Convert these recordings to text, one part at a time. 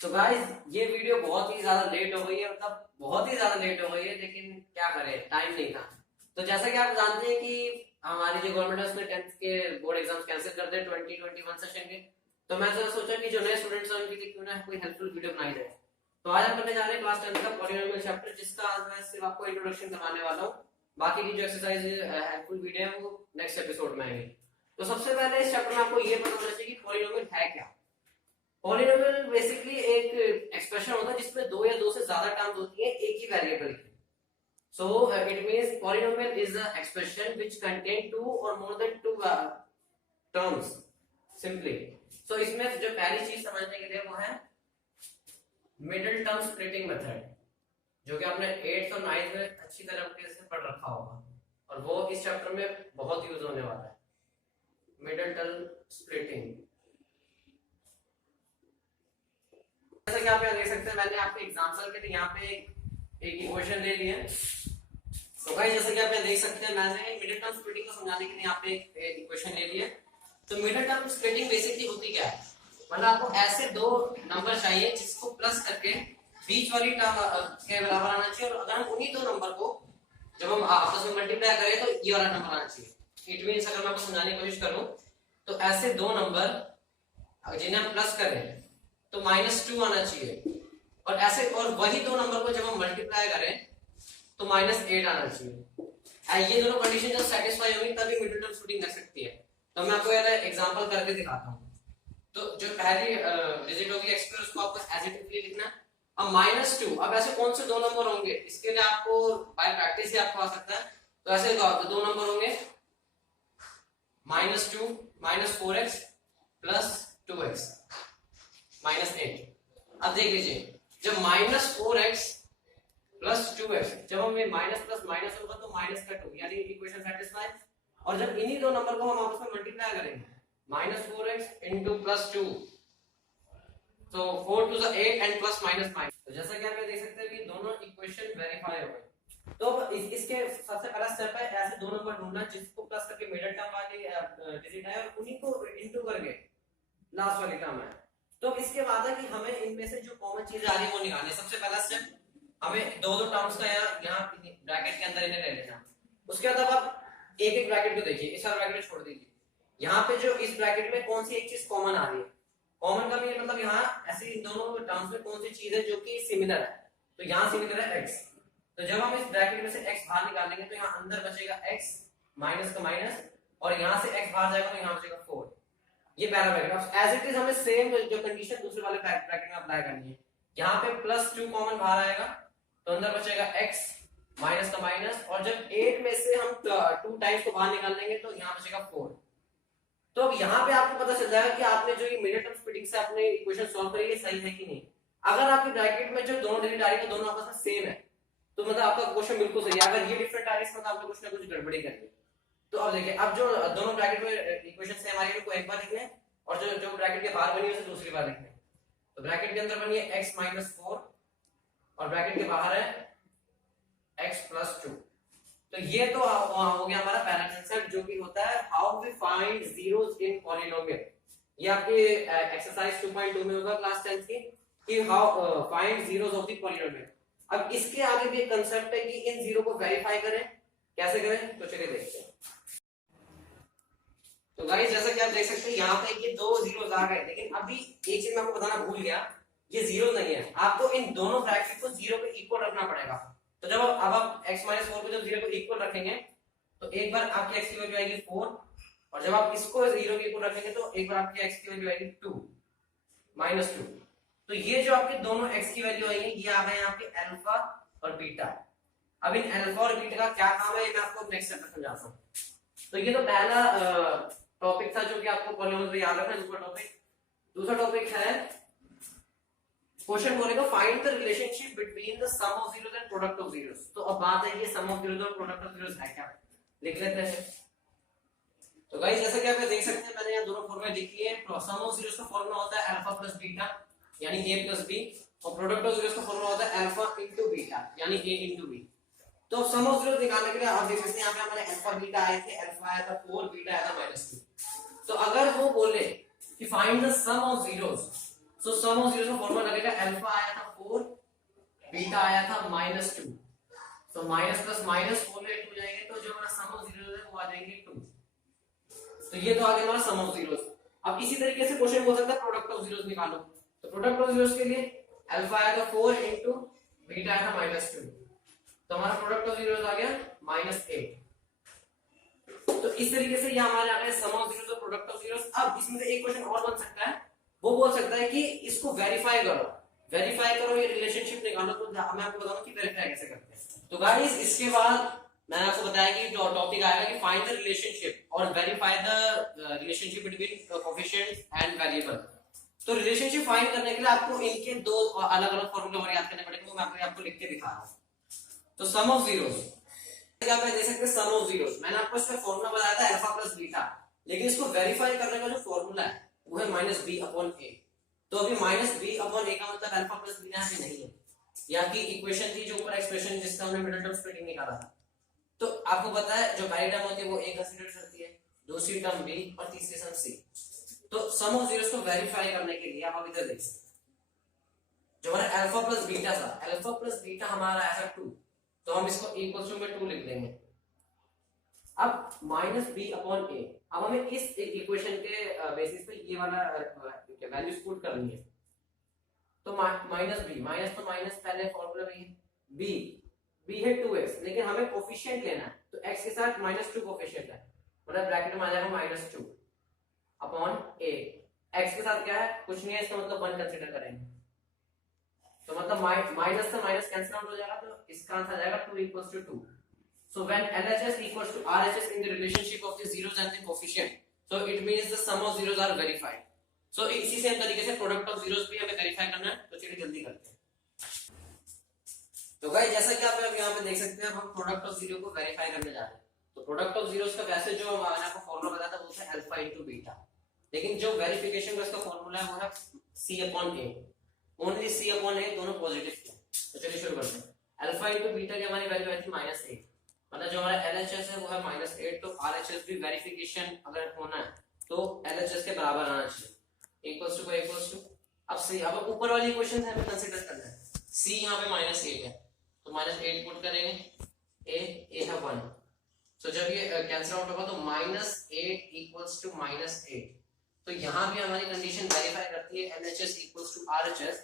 तो गाइस ये वीडियो बहुत ही ज्यादा लेट हो गई है, मतलब बहुत ही ज्यादा लेट हो गई है, लेकिन क्या करें, टाइम नहीं था। तो जैसा कि आप जानते हैं कि हमारी जो गवर्नमेंट है उसने 10th के बोर्ड एग्जाम्स कैंसिल कर दिए 2021 सेशन के। तो मैं तो सोचा कि जो नए स्टूडेंट्स हैं उनके लिए क्यों ना कोई हेल्पफुल वीडियो बनाई जाए। तो आज हम करने जा रहे हैं क्लास 10th का पॉलिनोमियल चैप्टर, जिसका आज मैं सिर्फ आपको इंट्रोडक्शन करवाने वाला हूँ। बाकी की जो एक्सरसाइज हेल्पफुल वीडियो है वो नेक्स्ट एपिसोड में आएंगे। तो सबसे पहले इस चैप्टर में आपको ये पता होना चाहिए कि पॉलिनोमियल है क्या। पॉलिनोमियल बेसिकली एक एक्सप्रेशन होता है जिसमें दो या दो से ज्यादा टर्म्स होती है एक ही वेरिएबल की। So it means polynomial is a expression which contain two और more than two terms simply. So इसमें जो पहली चीज समझने के लिए वो है मिडिल टर्म स्प्लिटिंग मेथड, जो कि आपने 8th और 9th में अच्छी तरीके से पढ़ रखा होगा और वो इस चैप्टर में बहुत यूज होने वाला है। मिडिल टर्म स्प्लिटिंग, जैसा कि आप यहाँ देख सकते हैं, मैंने आपके एग्जाम्पल के लिए यहाँ पे एक इक्वेशन ले ली है। तो भाई जैसा कि आप यहाँ देख सकते हैं, मैंने मिडिल टर्म स्प्लिटिंग को समझाने के लिए यहाँ पे एक इक्वेशन ले ली है। तो मिडिल टर्म स्प्लिटिंग बेसिकली होती क्या है, मतलब आपको ऐसे दो नंबर चाहिए जिसको प्लस करके बीच वाली टर्म के बराबर आना चाहिए, और अगर हम उन्हीं दो नंबर को जब हम आपस में मल्टीप्लाई करें तो ये वाला नंबर आना चाहिए। इट मींस अगर मैं आपको समझाने की कोशिश करूं तो ऐसे दो नंबर जिन्हें हम प्लस करें तो -2 आना चाहिए, और ऐसे और वही दो नंबर को जब हम मल्टीप्लाई करें तो -8 आना चाहिए। ये दोनों कंडीशन जब सेटिस्फाई होंगी तभी मिडिल टर्म स्प्लिटिंग कर सकती है। तो मैं आपको यार एग्जांपल करके दिखाता हूं। तो जो पहली डिजिट होगी x स्क्वायर, उसको आपको एज इट इज लिखना है। अब -2, अब ऐसे कौन से दो नंबर होंगे, इसके लिए आपको बाय प्रैक्टिस ही आपको आ सकता है। तो ऐसे दो नंबर होंगे -2 -4x + 2x -8। अब देख लीजिए, जब -4x + 2x, जब हम माइनस प्लस माइनस होगा तो माइनस का 2, यानी इक्वेशन सेटिस्फाई। और जब इन्हीं दो नंबर को हम आपस में मल्टीप्लाई करेंगे -4x + 2, तो 4 to the 8 and plus minus minus। तो जैसा कि आप ये देख सकते हैं कि दोनों इक्वेशन वेरीफाई हो गए। तो इसके सबसे पहला स्टेप है ऐसे दो नंबर ढूंढना जिसको प्लस करके मिडिल टर्म वाली डिजिट है और उन्हीं को इनटू करके लास्ट वाली टर्म है। तो इसके बाद है कि हमें इनमें से जो कॉमन चीज आ रही है वो निकालनी है। सबसे पहला स्टेप, हमें दो दो टर्म्स का यहाँ ब्रैकेट के अंदर इन्हें ले लेना। उसके बाद आप एक एक ब्रैकेट को देखिए, इस वाला ब्रैकेट छोड़ दीजिए। यहाँ पे जो इस ब्रैकेट में कौन सी एक चीज कॉमन आ रही है, कॉमन का मतलब यहाँ ऐसे इन दोनों टर्म्स में कौन सी चीज है जो कि सिमिलर है। तो यहाँ सिमिलर है x। तो जब हम इस ब्रैकेट में से x बाहर निकालेंगे तो यहाँ अंदर बचेगा x माइनस का माइनस, और यहाँ से x बाहर जाएगा तो यहाँ बचेगा 4। ये पहला ब्रैकेट। एज इट इज हमें सेम जो कंडीशन दूसरे वाले ब्रैकेट में अप्लाई करनी है। यहाँ पे +2 कॉमन बाहर आएगा तो अंदर बचेगा x माइनस का माइनस, और जब 8 में से हम 2 टाइम्स को बाहर निकाल लेंगे तो यहाँ बचेगा 4। तो अब यहाँ पे आपको पता चल जाएगा कि आपने जो ये मिडिल टर्म स्प्लिटिंग से आपने इक्वेशन सॉल्व करी है सही है कि नहीं। अगर आपकी ब्रैकेट में जो दोनों डिजिट आ रही है दोनों आपस में सेम है तो मतलब आपका क्वेश्चन बिल्कुल सही है। अगर ये डिफरेंट आ रही है तो आपने कुछ ना कुछ गड़बड़ी करी है। तो अब देखिए, अब जो दोनों ब्रैकेट में इक्वेशन सेम आ रही है उनको एक बार लिखना है, और जो ब्रैकेट के बाहर बनी है उसे दूसरी बार लिखना है। तो ब्रैकेट के अंदर बनी है x - 4 और ब्रैकेट के बाहर है x + 2। तो ये तो हो गया हमारा पहला कंसेप्ट, जो कि होता है how we find zeros in polynomial. ये आपके एक्सरसाइज 2.2 में होगा क्लास 10 की, कि how find zeros of the polynomial. अब इसके आगे भी एक कंसेप्ट है कि इन जीरो को वेरीफाई करें। कैसे करें, तो चलिए देखते हैं। तो गाइस जैसा कि आप देख सकते हैं यहाँ पे ये दो जीरोस आ गए, लेकिन अभी एक चीज मैं आपको बताना भूल गया, ये जीरो नहीं है। आपको इन दोनों ब्रैकेट को जीरो पे इक्वल रखना पड़ेगा। तो जब अब आप x - 4 को जब जीरो को इक्वल रखेंगे तो एक बार आपकी x की वैल्यू आएगी 4, और जब आप इसको जीरो के इक्वल रखेंगे तो एक बार आपकी x की वैल्यू आएगी 2 -2। तो ये जो आपके दोनों x की वैल्यू आएंगे ये आ गए आपके अल्फा और बीटा। अब इन अल्फा और बीटा का क्या काम है ये मैं आपको नेक्स्ट चैप्टर समझाता हूँ। तो ये तो पहला टॉपिक था जो कि आपको पॉलिनोमियल में याद रखना है। दूसरा टॉपिक है क्वेश्चन बोलेगा find the relationship between the sum of zeros and product of zeros. तो अब बात है ये सम ऑफ जीरोस और प्रोडक्ट ऑफ जीरोस है क्या, लिख लेते हैं। तो गाइस जैसा कि आप देख सकते हैं मैंने यहाँ दोनों फॉर्मूले लिख लिए हैं। सम ऑफ जीरोस का फॉर्मूला होता है अल्फा + बीटा यानी a + b, और प्रोडक्ट ऑफ जीरोस का फॉर्मूला होता है अल्फा * बीटा यानी a * b। तो सम ऑफ जीरोस निकालने के लिए आप देख सकते हैं यहाँ पे हमारे अल्फा बीटा आए थे, अल्फा आया था 4, बीटा आया था -2। तो अगर वो बोले कि find the sum of zeros, so sum of zeros का फॉर्मूला लगेगा अल्फा आया था 4, बीटा आया था -2, तो माइनस प्लस माइनस 4 में 8 हो जाएंगे, तो जो हमारा सम ऑफ जीरोस है वो आ जाएंगे 2। तो ये तो आ गया हमारा सम ऑफ जीरोस। अब इसी तरीके से क्वेश्चन हो सकता है प्रोडक्ट ऑफ जीरोस निकालो। तो प्रोडक्ट ऑफ जीरोस के लिए अल्फा आया था 4 इनटू बीटा आया था -2, तो हमारा प्रोडक्ट ऑफ जीरोस आ गया -8। तो इस तरीके से ये हमारे आ गए सम ऑफ जीरोस और प्रोडक्ट ऑफ जीरोस। अब इसमें से एक क्वेश्चन और बन सकता है, वो बोल सकता है कि इसको वेरीफाई करो ये रिलेशनशिप निकालो। तो मैं आपको बताऊं कि वेरीफाई कैसे करते हैं। तो गाइस इसके बाद मैंने आपको बताया कि टॉपिक आएगा कि फाइंड द रिलेशनशिप और verify the relationship between coefficients and variable. तो रिलेशनशिप फाइंड करने के लिए आपको इनके दो अलग अलग फॉर्मूले याद करने पड़ेंगे, वो मैं आपको लिख के दिखा रहा हूं। तो सम ऑफ जीरोस आप देख सकते हैं, सम ऑफ जीरोस मैंने आपको इसका फॉर्मूला बताया था अल्फा प्लस बीटा, लेकिन इसको वेरीफाई करने का जो फॉर्मूला है वो है -b/a। तो अभी -b/a का मतलब अल्फा प्लस बीटा है नहीं है, यहाँ की इक्वेशन थी जो ऊपर एक्सप्रेशन जिसका हमने मिडिल टर्म स्प्लिटिंग निकाला था। तो आपको पता है जो पहली टर्म होती है वो a कंसीडर करती है, दूसरी टर्म b और तीसरी टर्म c। तो सम ऑफ जीरोस को वेरीफाई करने के लिए आप इधर देख सकते हैं, जो हमारा अल्फा प्लस बीटा था, अल्फा प्लस बीटा हमारा आया था 2, तो हम इसको इक्वल टू में 2 लिख देंगे। अब -b/a, अब हमें इस इक्वेशन के बेसिस पे ये वाला वैल्यूज पुट करनी है। तो माइनस तो माइनस पहले फॉर्मूला में है, b है 2x, लेकिन हमें कोफिशिएंट लेना है, तो x के साथ -2 कोफिशिएंट है, मतलब ब्रैकेट में आ जाएगा -2 अपॉन a। x के साथ क्या है, कुछ नहीं है, इसका मतलब 1 कंसीडर करेंगे, तो मतलब माइनस से माइनस कैंसिल आउट हो जाएगा, तो इसका आंसर आ जाएगा 2 = 2। So when LHS equals to RHS in the relationship of the zeros and the coefficient, so it means the sum of zeros are verified. So इसी सेम तरीके से product of zeros भी हमें वेरीफाई करना है, तो चलिए जल्दी करते हैं। तो गाइस जैसा कि आप यहाँ पे देख सकते हैं, हम प्रोडक्ट ऑफ जीरो को वेरीफाई करने जा रहे हैं। तो प्रोडक्ट ऑफ जीरोस का वैसे जो मैंने आपको फॉर्मूला बताया था वो था अल्फा इनटू बीटा, लेकिन जो वेरिफिकेशन का इसका फॉर्मूला है वो है c/a, ओनली c/a, दोनों पॉजिटिव थे। तो चलिए शुरू करते हैं। अल्फा इनटू बीटा की हमारी वैल्यू आई थी -8, मतलब जो हमारा LHS है वो है -8, तो RHS भी वेरिफिकेशन अगर होना है तो LHS के बराबर आना चाहिए, इक्वल्स टू। अब C, अब ऊपर वाली इक्वेशन हमें कंसीडर करना है, C यहाँ पे -8 है, तो -8 पुट करेंगे, a है 1, तो जब ये कैंसिल आउट होगा तो -8 इक्वल्स टू -8, तो यहाँ भी हमारी कंडीशन वेरीफाई करती है LHS इक्वल्स टू RHS।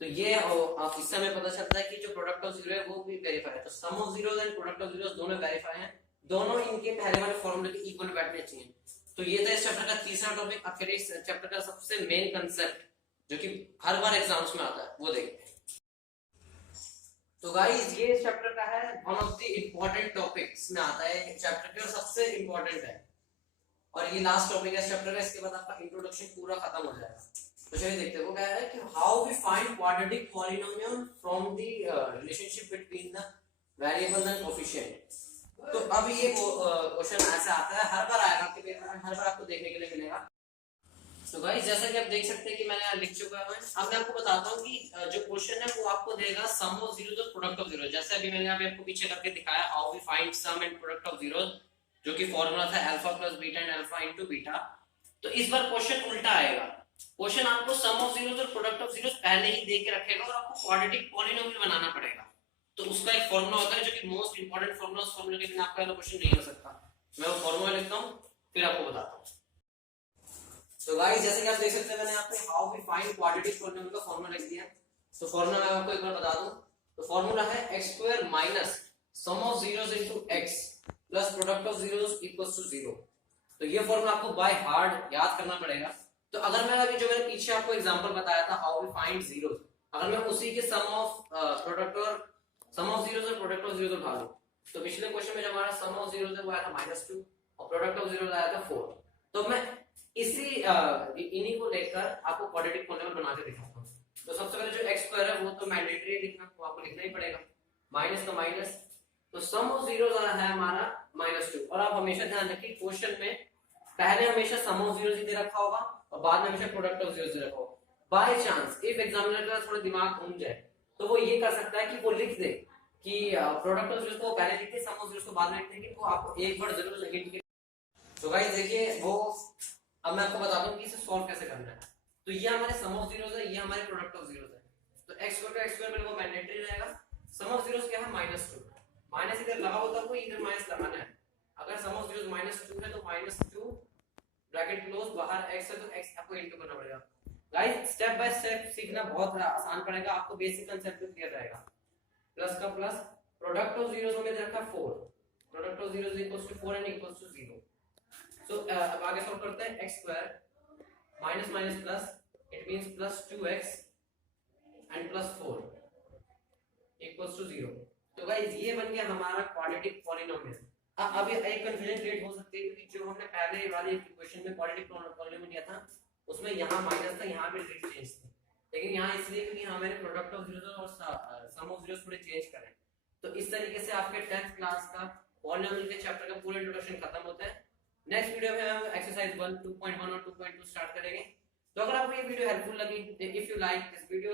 तो ये इससे हमें पता चलता है कि जो प्रोडक्ट ऑफ जीरो है वो भी वेरीफाई है। तो sum of zeros and product of zeros दोनों वेरीफाई हैं, दोनों इनके पहले वाले फॉर्मूले के इक्वल बैठने चाहिए। तो ये था इस चैप्टर का तीसरा टॉपिक। अब फिर इस चैप्टर का सबसे मेन कांसेप्ट जो कि हर बार एग्जाम्स में आता है वो देखते हैं। तो गाइस ये इस चैप्टर का है one of the important topics में आता है, चैप्टर के सबसे इंपॉर्टेंट है, और ये लास्ट टॉपिक है इस चैप्टर का। इसके बाद आपका इंट्रोडक्शन पूरा खत्म हो जाएगा। तो चलिए देखते हैं वो क्या है कि how we find quadratic polynomial from the relationship between the variables and coefficient. तो अब ये क्वेश्चन ऐसा आता है, हर बार आएगा आपके पेपर में, हर बार आपको देखने के लिए मिलेगा। तो गाइस जैसा कि आप देख सकते हैं कि मैंने यहाँ लिख चुका हूं। अब मैं आपको बताता हूँ कि जो क्वेश्चन है वो आपको देगा सम ऑफ जीरोस और प्रोडक्ट ऑफ जीरोस। जैसे अभी मैंने यहाँ पे आपको पीछे करके दिखाया how we find sum and product of zeros, जो कि फॉर्मूला था alpha plus beta and alpha into beta. तो इस बार क्वेश्चन उल्टा आएगा, क्वेश्चन आपको सम ऑफ जीरोस और प्रोडक्ट ऑफ जीरोस पहले ही दे के रखेगा और आपको क्वाड्रेटिक पॉलिनोमियल बनाना पड़ेगा। तो उसका एक फॉर्मूला होता है जो कि मोस्ट इंपोर्टेंट फॉर्मूला, उस फॉर्मूले के बिना आपका क्वेश्चन नहीं हो सकता। मैं वो फॉर्मूला लिखता हूं फिर आपको बताता हूं। तो गाइस जैसे कि आप देख सकते हैं मैंने यहाँ पे how we find quadratic polynomial का फॉर्मूला लिख दिया। तो फॉर्मूला मैं आपको एक बार बता दूं, तो फॉर्मूला है x² minus sum of zeros into x plus product of zeros equals to 0। तो ये फॉर्मूला आपको बाय हार्ट याद करना पड़ेगा। तो अगर मैं अभी जो मैंने पीछे आपको एग्जांपल बताया था हाउ वी फाइंड जीरोस, अगर मैं उसी के सम ऑफ प्रोडक्ट और सम ऑफ जीरोस और प्रोडक्ट ऑफ जीरोस उठा लूं, तो पिछले क्वेश्चन में जो हमारा सम ऑफ जीरोस है वो आया था -2 और प्रोडक्ट ऑफ जीरोस आया था 4। तो मैं इसी इन्हीं को लेकर आपको क्वाड्रेटिक पॉलिनोमियल बना के दिखाता हूं। तो सबसे पहले जो x² है वो तो मैंडेटरी है लिखना, वो आपको लिखना ही पड़ेगा, माइनस का माइनस, तो सम ऑफ जीरोस है हमारा -2। और आप हमेशा ध्यान रखिए क्वेश्चन में पहले हमेशा सम ऑफ जीरोस ही दे रखा होगा और बाद में हमेशा प्रोडक्ट ऑफ जीरोस दे रखा होगा। बाय चांस इफ एग्जामिनर का थोड़ा दिमाग घूम जाए तो वो ये कर सकता है कि वो लिख दे कि प्रोडक्ट ऑफ जीरोस को पहले लिख दे, सम ऑफ जीरोस को बाद में लिख दे, तो आपको एक बार जरूर हिंट। तो गाइस देखिए वो अब मैं आपको बताता हूं कि इसे सॉल्व कैसे करना है। तो ये हमारे सम ऑफ जीरोस है, ये हमारे प्रोडक्ट ऑफ जीरोस है। तो x स्क्वायर का x स्क्वायर मेरे को मैंडेटरी रहेगा। सम ऑफ जीरोस क्या है -2, माइनस इधर लगा होता है, इधर माइनस लगाना है। अगर सम ऑफ जीरोस -2 है तो -2 ब्रैकेट क्लोज, बाहर x है तो x आपको इनटू करना पड़ेगा। गाइस स्टेप बाय स्टेप सीखना बहुत आसान पड़ेगा, आपको बेसिक कांसेप्ट भी क्लियर रहेगा। प्लस का प्लस, प्रोडक्ट ऑफ जीरोस में रखा 4, product of zeros equals to 4 and equals to 0। So अब आगे सॉल्व करते हैं। x square minus minus plus, it means plus 2x and plus 4 equals to 0। तो गाइस ये बन गया हमारा क्वाड्रेटिक पॉलिनोमियल। अब ये एक कंफ्यूजन क्रिएट हो सकती है क्योंकि जो हमने पहले वाले इक्वेशन में क्वाड्रेटिक पॉलिनोमियल लिया था उसमें यहाँ माइनस था, यहाँ पे डिजिट चेंज थी, लेकिन यहाँ इसलिए क्योंकि हमारे प्रोडक्ट ऑफ जीरोस और सम ऑफ जीरोस थोड़े चेंज करें। तो इस तरीके से आपके 10th क्लास का पॉलिनोमियल के चैप्टर का पूरा इंट्रोडक्शन खत्म होता है। नेक्स्ट वीडियो में हम एक्सरसाइज 1, 2.1 और 2.2 स्टार्ट करेंगे। तो अगर आपको ये वीडियो हेल्पफुल लगी, if you like this video